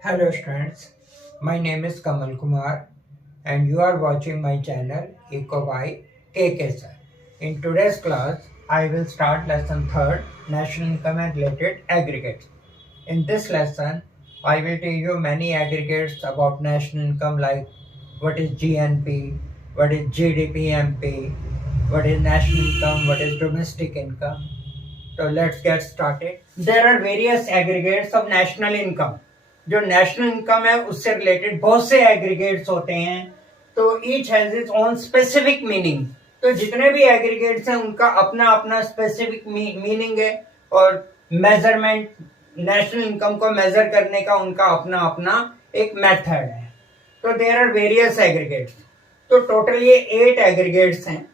Hello students, my name is Kamal Kumar and you are watching my channel Eco by KK Sir. In today's class, I will start lesson 3rd, National Income and Related Aggregates. In this lesson, I will tell you many aggregates about national income like what is GNP, what is GDP-MP, what is national income, what is domestic income. So let's get started. There are various aggregates of national income. जो national income है उससे related बहुत से aggregates होते हैं, तो each has its own specific meaning. तो जितने भी एग्रीगेट्स हैं उनका अपना अपना स्पेसिफिक मीनिंग है और मेजरमेंट नेशनल इनकम को मेजर करने का उनका अपना अपना एक मेथड है. तो देयर आर वेरियस एग्रीगेट्स. तो टोटल ये 8 एग्रीगेट्स हैं.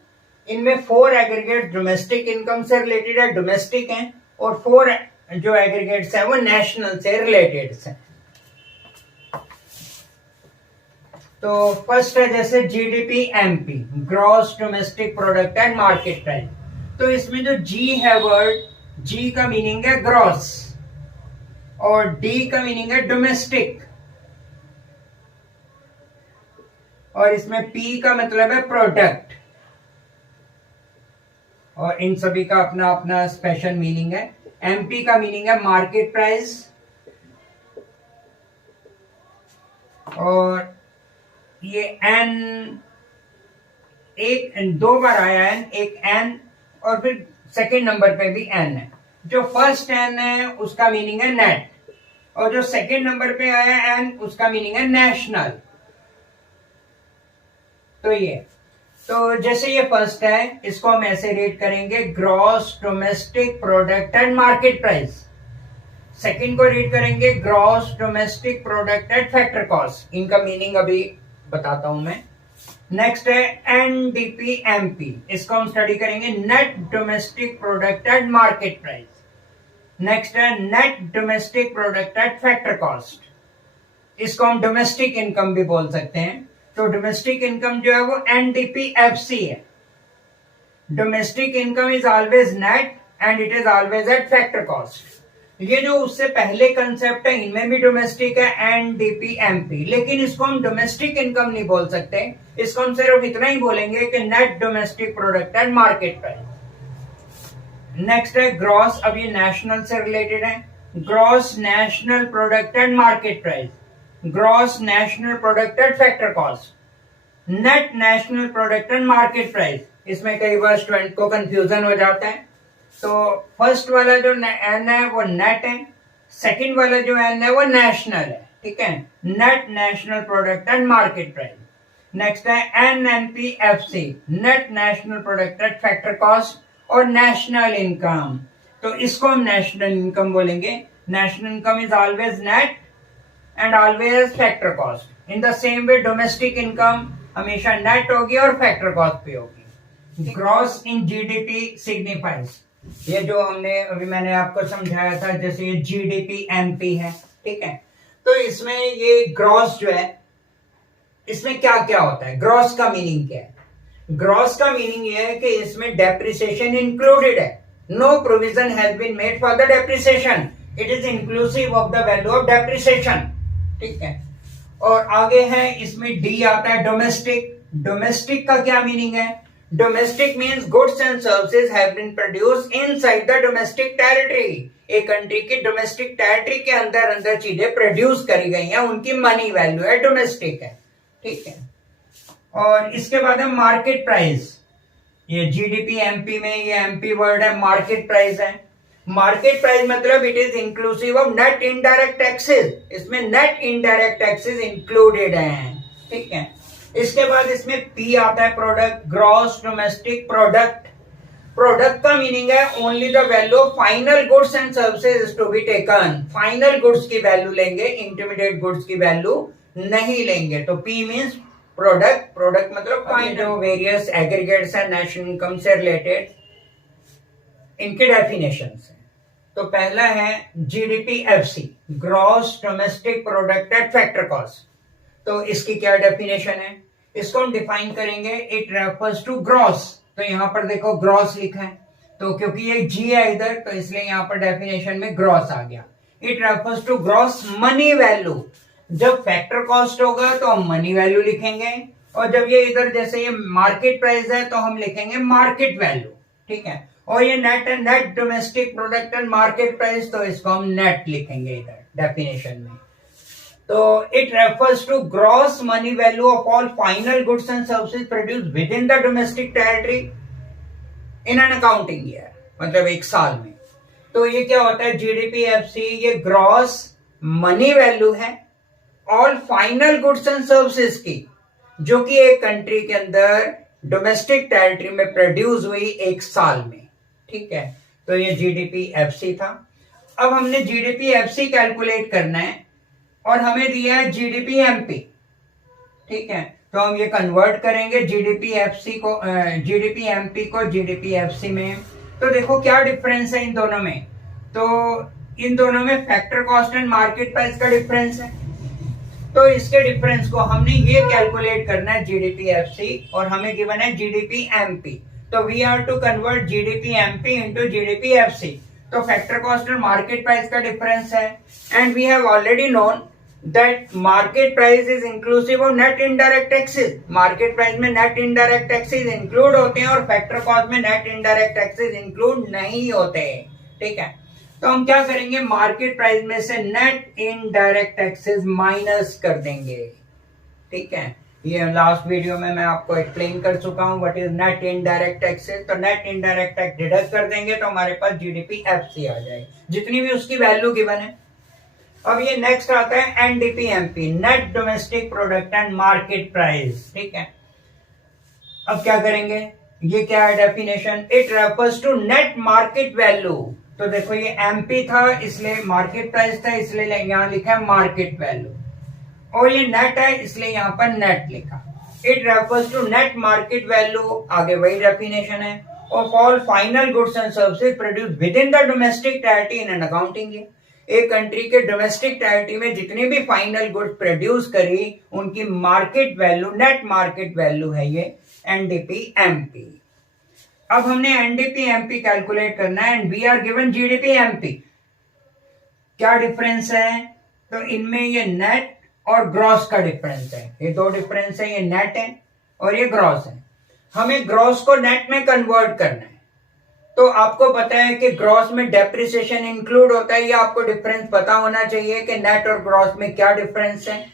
इनमें 4 एग्रीगेट डोमेस्टिक इनकम से रिलेटेड है, डोमेस्टिक हैं, और 4 जो एग्रीगेट्स हैं वो नेशनल से रिलेटेड हैं. तो फर्स्ट है जैसे GDP MP, gross domestic product and market price. तो इसमें जो जी है वर्ड, जी का मीनिंग है ग्रॉस और डी का मीनिंग है डोमेस्टिक और इसमें पी का मतलब है प्रोडक्ट और इन सभी का अपना अपना स्पेशल मीनिंग है. एमपी का मीनिंग है मार्केट प्राइस और ये एन एक 2 बार आया है, एक एन और फिर सेकंड नंबर पे भी एन है. जो फर्स्ट एन है उसका मीनिंग है नेट और जो सेकंड नंबर पे आया एन उसका मीनिंग है नेशनल. तो जैसे ये फर्स्ट है इसको हम ऐसे रीड करेंगे gross domestic product and market price. Second को रीड करेंगे gross domestic product at factor cost. इनका मीनिंग अभी बताता हूं मैं. नेक्स्ट है एनडीपी-एमपी, इसको हम स्टडी करेंगे net domestic product at market price. Next है net domestic product at factor cost. इसको हम डोमेस्टिक इनकम भी बोल सकते हैं. तो डोमेस्टिक इनकम जो है वो एनडीपी-एफसी है. Domestic income is always net and it is always at factor cost. ये जो उससे पहले कंसेप्ट है इनमें भी डोमेस्टिक है एनडीपी-एमपी, लेकिन इसको हम डोमेस्टिक इनकम नहीं बोल सकते. इसको हम सिर्फ इतना ही बोलेंगे कि net domestic product and market price. Next है ग्रॉस. अब ये नेशनल से रिलेटेड है. Gross national product and market price, gross national product at factor cost, net national product and market price. इसमें कई बार स्टूडेंट को कंफ्यूजन हो जाता है. तो फर्स्ट वाला जो एन है वो नेट है, सेकंड वाला जो एन है वो नेशनल है. ठीक है, net national product and market price. Next है NNP FC, net national product at factor cost और नेशनल इनकम. तो इसको हम नेशनल इनकम बोलेंगे. National income is always net and always factor cost. In the same way domestic income हमेशा net होगी और factor cost पे होगी. ग्रॉस इन जीडीपी सिग्निफाइज, ये जो हमने अभी मैंने आपको समझाया था, जैसे ये जीडीपी-एमपी है. ठीक है, तो इसमें ये ग्रॉस जो है इसमें क्या क्या होता है, ग्रॉस का मीनिंग क्या है. ग्रॉस का मीनिंग ये है कि इसमें डेप्रिसिएशन इंक्लूडेड है. No provision has been made for the depreciation, it is inclusive of the value of depreciation. ठीक है, और आगे है इसमें डी आता है डोमेस्टिक. डोमेस्टिक का क्या मीनिंग है. Domestic means goods and services have been produced inside the domestic territory. एक कंट्री की डोमेस्टिक टेरिटरी के अंदर अंदर चीजें प्रोड्यूस करी गई हैं, उनकी मनी वैल्यू है, डोमेस्टिक है. ठीक है, और इसके बाद है मार्केट प्राइस. ये जीडीपी-एमपी में ये एमपी वर्ड है, मार्केट प्राइस है. मार्केट प्राइस मतलब it is inclusive of net indirect taxes. इसमें नेट इनडायरेक्ट टैक्सेस इंक्लूडेड हैं. ठीक है, इसके बाद इसमें पी आता है product, gross domestic product. Product का मीनिंग है only the value of final goods and services to be taken. Final goods की वैल्यू लेंगे, इंटरमीडिएट गुड्स की वैल्यू नहीं लेंगे. तो पी मींस प्रोडक्ट. प्रोडक्ट मतलब फाइनल. जो वेरियस एग्रीगेट्स है नेशनल इनकम से रिलेटेड, इनके डेफिनेशंस हैं. तो पहला है GDP FC, gross domestic product at factor cost. तो इसकी क्या डेफिनेशन है, इसको हम डिफाइन करेंगे. It refers to gross. तो यहां पर देखो ग्रॉस लिखा है, तो क्योंकि ये जी है इधर तो इसलिए यहां पर डेफिनेशन में ग्रॉस आ गया. It refers to gross money value. जब फैक्टर कॉस्ट होगा तो हम मनी वैल्यू लिखेंगे, और जब ये इधर जैसे ये मार्केट प्राइस है तो हम लिखेंगे मार्केट वैल्यू, ठीक है। और ये नेट है, net domestic product and market price, तो इसको हम नेट लिखेंगे इधर डेफिनेशन में। तो it refers to gross money value of all final goods and services produced within the domestic territory in an accounting year, मतलब एक साल में। तो ये क्या होता है, जीडीपीएफसी ये ग्रॉस मनी वैल्यू है all final goods and services की, जो कि एक कंट्री के अंदर डोमेस्टिक टेरिटरी में प्रोड्यूस हुई एक साल में, ठीक है। तो ये जीडीपीएफसी था। अब हमने जीडीपीएफसी कैलकुलेट करना है और हमें दिया है जीडीपीएमपी, ठीक है। तो हम ये कन्वर्ट करेंगे जीडीपीएफसी को जीडीपीएमपी को जीडीपीएफसी में। तो देखो क्या डिफरेंस है इन दोनों में। तो इन दोनों में factor cost and market price का डिफरेंस है। तो इसके डिफरेंस को हमने ये कैलकुलेट करना है जीडीपीएफसी, और हमें गिवन है जीडीपीएमपी। तो we are to convert GDPMP into GDPFC. तो फैक्टर कॉस्ट और मार्केट प्राइस का डिफरेंस है, and we have already known that market price is inclusive of net indirect taxes. Market price में नेट इनडायरेक्ट टैक्सेस इंक्लूड होते हैं और factor cost में net indirect taxes include नहीं होते, ठीक है। तो हम क्या करेंगे, मार्केट प्राइस में से नेट इनडायरेक्ट टैक्सेस माइनस कर देंगे, ठीक है। ये लास्ट वीडियो में मैं आपको एक्सप्लेन कर चुका हूं what is net indirect taxes. तो नेट इनडायरेक्ट टैक्स डिडक्ट कर देंगे तो हमारे पास जीडीपीएफसी आ जाएगी, जितनी भी उसकी वैल्यू गिवन है। अब ये नेक्स्ट आता है NDPMP, net domestic product and market price, ठीक है। अब क्या करेंगे, ये क्या है definition, it refers to net market value. तो देखो ये एमपी था इसलिए मार्केट प्राइस था, इसलिए यहां लिखा है मार्केट वैल्यू, और ये नेट है इसलिए यहां पर नेट लिखा। It refers to net market value, आगे वही डेफिनेशन है, of all final goods and services produced within the domestic territory in an accounting year. एक कंट्री के डोमेस्टिक टेरिटरी में जितनी भी फाइनल गुड्स प्रोड्यूस करी उनकी market value, net market value है ये एनडीपीएमपी। अब हमने एनडीपीएमपी कैलकुलेट करना है and we are given GDPMP. क्या डिफरेंस है, तो इनमें ये नेट और ग्रॉस का डिफरेंस है, ये दो डिफरेंस है, ये नेट है और ये ग्रॉस है। हमें ग्रॉस को नेट में कन्वर्ट करना है। तो आपको पता है कि ग्रॉस में डेप्रिसिएशन इंक्लूड होता है, ये आपको डिफरेंस पता होना चाहिए कि नेट और ग्रॉस में क्या डिफरेंस है।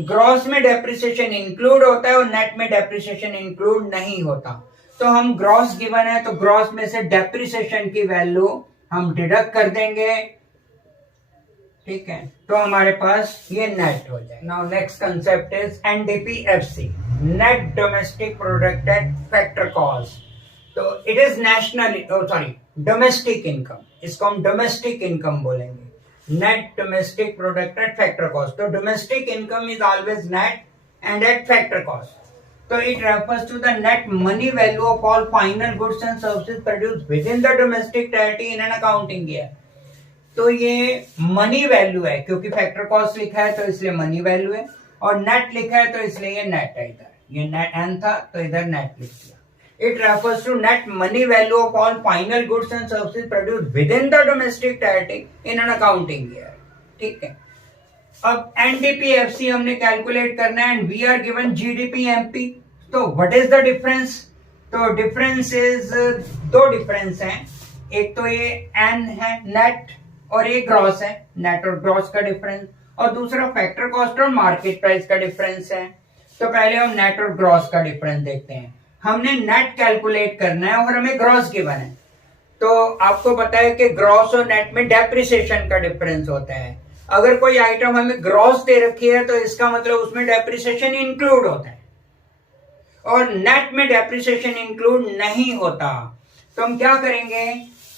ग्रॉस में डेप्रिसिएशन इंक्लूड होता है और नेट में डेप्रिसिएशन इंक्लूड नहीं होता। तो हम ग्रॉस गिवन है तो ग्रॉस में से डेप्रिसिएशन की वैल्यू हम डिडक्ट कर देंगे, ठीक है। तो हमारे पास ये नेट हो जाए। Now next concept is NDPFC, net domestic product at factor cost. तो it is national domestic income, इसको हम डोमेस्टिक इनकम बोलेंगे, net domestic product at factor cost. तो domestic income is always net and at factor cost. तो it refers to the net money value of all final goods and services produced within the domestic territory in an accounting year. तो ये money value है, क्योंकि factor cost लिखा है तो इसलिए money value है, और नेट लिखा है तो इसलिए ये नेट है। इधर ये नेट एन था तो इधर नेट लिख दिया। It refers to net money value of all final goods and services produced within the domestic territory in an accounting year, ठीक है। अब एनडीपीएफसी हमने कैलकुलेट करना है and we are given GDPMP. तो व्हाट इज द डिफरेंस, तो difference is, दो difference हैं, एक तो ये एन है नेट और ये ग्रॉस है, नेट और ग्रॉस का डिफरेंस, और दूसरा फैक्टर कॉस्ट और मार्केट प्राइस का डिफरेंस है। तो पहले हम नेट और ग्रॉस का डिफरेंस देखते हैं। हमने नेट कैलकुलेट करना है और हमें ग्रॉस गिवन है। तो आपको पता है कि ग्रॉस और नेट में डेप्रिसिएशन का डिफरेंस होता है। अगर कोई आइटम हमें ग्रॉस दे रखी है तो इसका मतलब उसमें डेप्रिसिएशन इंक्लूड होता है, और नेट में डेप्रिसिएशन इंक्लूड नहीं होता। तो हम क्या करेंगे,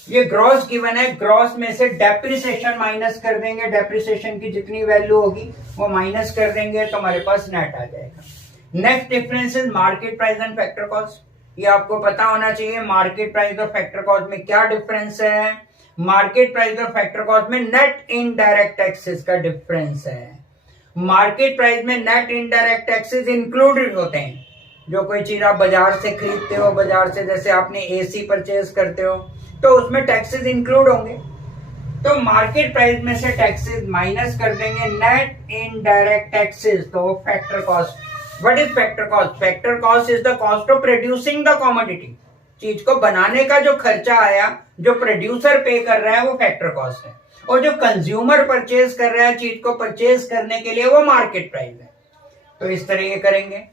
ये ग्रॉस गिवन है, ग्रॉस में से डेप्रिसिएशन माइनस कर देंगे, डेप्रिसिएशन की जितनी वैल्यू होगी वो माइनस कर देंगे तो हमारे पास नेट आ जाएगा। Next difference is market price and factor cost. ये आपको पता होना चाहिए मार्केट प्राइस और फैक्टर कॉस्ट में क्या डिफरेंस है। मार्केट प्राइस और फैक्टर कॉस्ट में नेट इनडायरेक्ट टैक्सेस का डिफरेंस है। मार्केट प्राइस में नेट इनडायरेक्ट टैक्सेस इंक्लूडेड होते हैं। जो कोई चीज आप बाजार से खरीदते हो, बाजार से जैसे आपने एसी परचेज करते हो तो उसमें टैक्सेस इंक्लूड होंगे। तो मार्केट प्राइस में से टैक्सेस माइनस कर देंगे, नेट इनडायरेक्ट टैक्सेस, तो factor cost. What is factor cost? Factor cost is the cost of producing the commodity. चीज को बनाने का जो खर्चा आया, जो प्रोड्यूसर पे कर रहा है, वो फैक्टर कॉस्ट है, और जो कंज्यूमर परचेज कर रहा है चीज को परचेज करने के लिए, वो मार्केट प्राइस है। तो इस तरह ये करेंगे।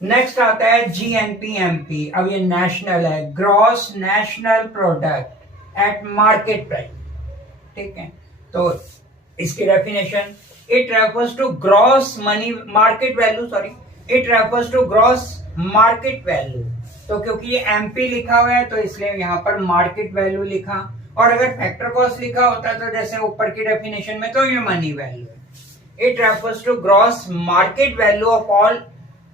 नेक्स्ट आता है GNP/MP। अब ये नेशनल है, gross national product at market price, ठीक है। तो इसकी definition, it refers to gross money market value, sorry, it refers to gross market value. तो क्योंकि ये MP लिखा हुआ है तो इसलिए यहाँ पर मार्केट वैल्यू लिखा, और अगर फैक्टर कॉस्ट लिखा होता तो जैसे ऊपर की डेफिनेशन में तो ये मनी वैल्यू है। It refers to gross market value of all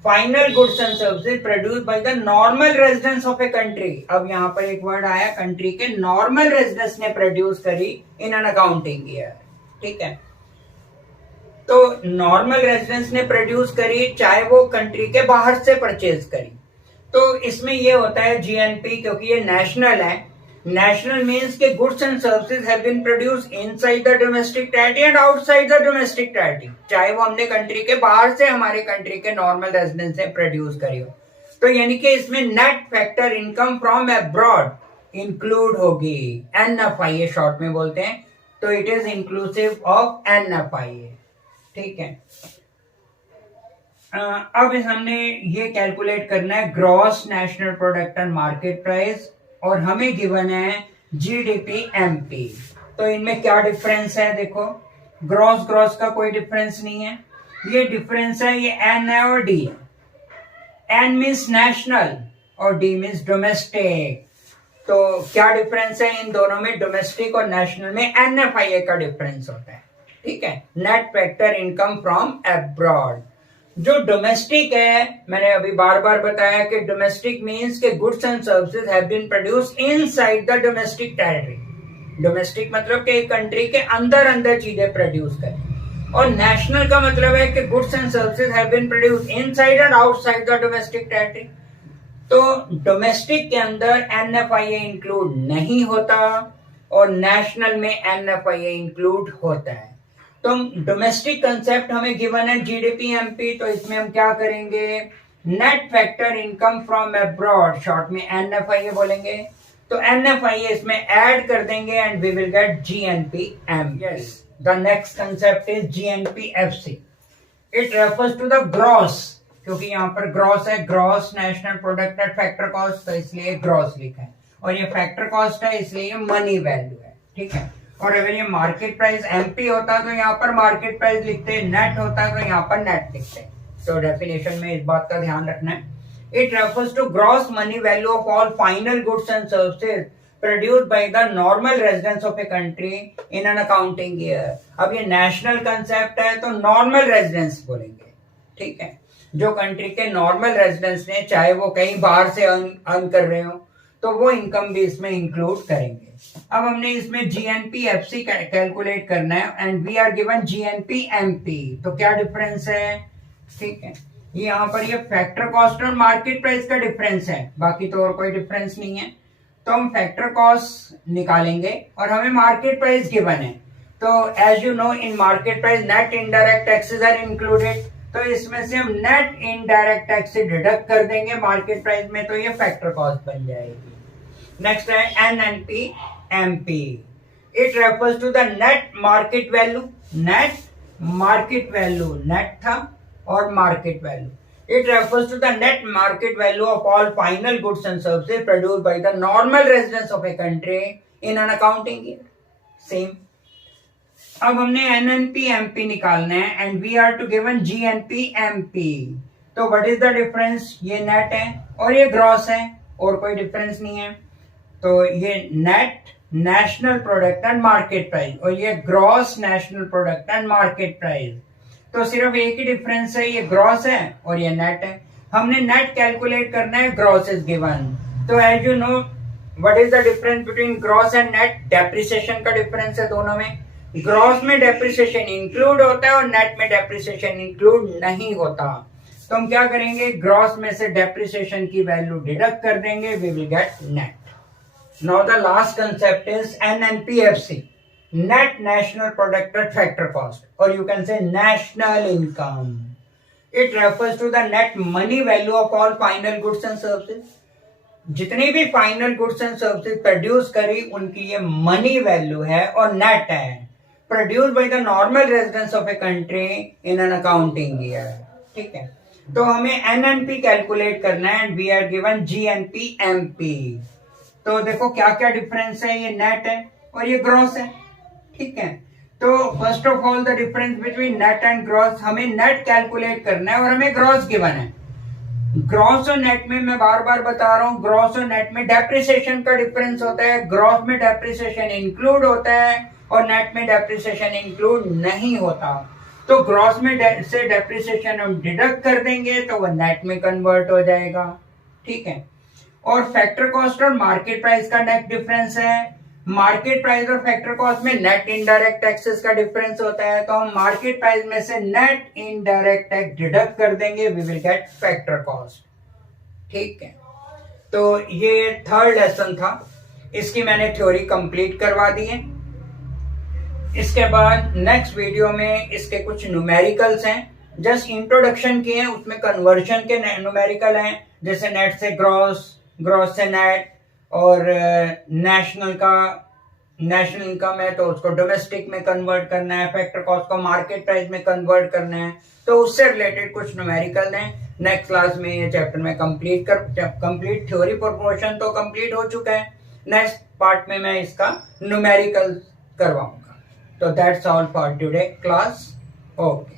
final goods and services produced by the normal residents of a country. अब यहाँ पर एक वर्ड आया, कंट्री के नॉर्मल रेजिडेंस ने प्रोड्यूस करी इन एन अकाउंटिंग ईयर, ठीक है। तो नॉर्मल रेजिडेंस ने प्रोड्यूस करी, चाहे वो कंट्री के बाहर से परचेज करी। तो इसमें ये होता है GNP, क्योंकि ये नेशनल है। नेशनल मीन्स के goods and services have been produced inside the domestic territory and outside the domestic territory, चाहे वो हमने कंट्री के बाहर से हमारे कंट्री के नॉर्मल रेजिडेंस से प्रोड्यूस करी हो। तो यानी कि इसमें net factor income from abroad include होगी, NFIA शॉर्ट में बोलते हैं। तो it is inclusive of NFIA, ठीक है। अब हमने ये कैलकुलेट करना है gross national product and market price, और हमें गिवन है GDP/MP। तो इनमें क्या डिफरेंस है? देखो, ग्रॉस का कोई डिफरेंस नहीं है, ये डिफरेंस है, ये N है और D है। N मीन्स नेशनल और D मीन्स डोमेस्टिक। तो क्या डिफरेंस है इन दोनों में? डोमेस्टिक और नेशनल में NFIA का डिफरेंस होता है, ठीक है, net factor income from abroad. जो डोमेस्टिक है, मैंने अभी बार बार बताया कि डोमेस्टिक मींस के goods and services have been produced inside the domestic territory. Domestic मतलब कि कंट्री के अंदर चीजें प्रोड्यूस करें, और नेशनल का मतलब है कि goods and services have been produced inside and outside the domestic territory. तो डोमेस्टिक के अंदर NFIA इंक्लूड नहीं होता, और नेशनल में NFIA इंक्लूड होता है। तो डोमेस्टिक कंसेप्ट हमें गिवन है GDP/MP, तो इसमें हम क्या करेंगे? Net factor income from abroad, short में NFIA बोलेंगे। तो NFIA इसमें ऐड कर देंगे and we will get GNP/MP। Yes, the next concept is GNP/FC। It refers to the gross, क्योंकि यहाँ पर ग्रॉस है, gross national product at factor cost, तो इसलिए ग्रॉस लिखा है, और ये फैक्टर कॉस्ट है इसलिए ये मनी वैल्यू है, ठीक है। और अगर ये मार्केट प्राइस MP होता तो यहाँ पर मार्केट प्राइस लिखते, नेट होता तो यहाँ पर नेट लिखते। तो डेफिनेशन में इस बात का ध्यान रखना है। It refers to gross money value of all final goods and services produced by the normal residents of a country in an accounting year. अब ये नेशनल कंसेप्ट है तो नॉर्मल रेजिडेंस बोलेंगे, ठीक है। जो कंट्री के नॉर्मल रेजिडेंस ने, चाहे वो कहीं बाहर से अर्न कर रहे हो, तो वो इनकम भी इसमें इंक्लूड करेंगे। अब हमने इसमें GNP/FC कैलकुलेट करना है and we are given GNP/MP। तो क्या डिफरेंस है? ठीक है, ये यहाँ पर ये फैक्टर कॉस्ट और मार्केट प्राइस का डिफरेंस है, बाकी तो और कोई डिफरेंस नहीं है। तो हम फैक्टर कॉस्ट निकालेंगे और हमें मार्केट प्राइस गिवन है। तो as you know, in market price net indirect taxes are included, तो इसमें से हम नेट इनडायरेक्ट टैक्स से डिडक्ट कर देंगे मार्केट प्राइस में, तो ये फैक्टर कॉस्ट बन जाएगी। नेक्स्ट है NNP/MP। It refers to the net market value, net market value, net था और market value. It refers to the net market value of all final goods and services produced by the normal residents of a country in an accounting year. Same. अब हमने NNP/MP निकालना है and we are to given GNP/MP. तो what is the difference? ये net है और ये gross है और कोई डिफरेंस नहीं है। तो ये net national product and market price और ये gross national product and market price. तो सिर्फ एक ही डिफरेंस है, ये ग्रॉस है और ये नेट है। हमने नेट कैलकुलेट करना है, ग्रॉस इज गिवन। तो as you know what is the difference between gross and net? Depreciation का डिफरेंस है दोनों में। ग्रॉस में डेप्रिसिएशन इंक्लूड होता है और नेट में डेप्रिसिएशन इंक्लूड नहीं होता। तो हम क्या करेंगे, ग्रॉस में से डेप्रिसिएशन की वैल्यू डिडक्ट कर देंगे, we will get net. Now the last concept is NNP/FC। net national product at factor cost, or you can say national income. It refers to the net money value of all final goods and services. जितनी भी final goods and services produce करी उनकी ये money value है और net है, produce by the normal residents of a country in an accounting year. ठीक है, तो हमें एनएनपी कैलकुलेट करना है and we are given GNP MP. तो देखो क्या क्या डिफरेंस है, ये नेट है और ये ग्रॉस है. ठीक है, तो first of all the difference between net and gross, हमें नेट कैलकुलेट करना है और हमें ग्रॉस गिवन है. ग्रॉस और नेट में मैं बार बार बता रहा हूं, ग्रॉस और नेट में डेप्रिसिएशन का डिफरेंस होता है. ग्रॉस में डेप्रिसिएशन इंक्लूड होता है और नेट में डेप्रिसिएशन इंक्लूड नहीं होता. तो ग्रॉस में से डेप्रिसिएशन हम डिडक्ट कर देंगे तो वह नेट में कन्वर्ट हो जाएगा. ठीक है, और फैक्टर कॉस्ट और मार्केट प्राइस का नेट डिफरेंस है. मार्केट प्राइस और फैक्टर कॉस्ट में नेट इनडायरेक्ट टैक्सेस का डिफरेंस होता है, तो हम मार्केट प्राइस में से नेट इनडायरेक्ट टैक्स डिडक्ट कर देंगे, we will get factor cost. ठीक है, तो ये थर्ड लेसन था, इसकी मैंने थ्योरी कंप्लीट करवा दी है. इसके बाद नेक्स्ट वीडियो में इसके कुछ न्यूमेरिकल्स हैं, जस्ट इंट्रोडक्शन किए हैं, उसमें कन्वर्जन के न्यूमेरिकल हैं, जैसे नेट से ग्रॉस, ग्रॉस से नेट, और नेशनल इनकम है तो उसको डोमेस्टिक में कन्वर्ट करना है, फैक्टर कॉस्ट को मार्केट प्राइस में कन्वर्ट करना है. तो उससे रिलेटेड कुछ न्यूमेरिकल हैं. नेक्स्ट क्लास में ये चैप्टर में कंप्लीट थ्योरी प्रोपोर्शन तो कंप्लीट हो चुका है. नेक्स्ट पार्ट में मैं इसका न्यूमेरिकल करवाऊंगा. तो that's all for today class. Okay.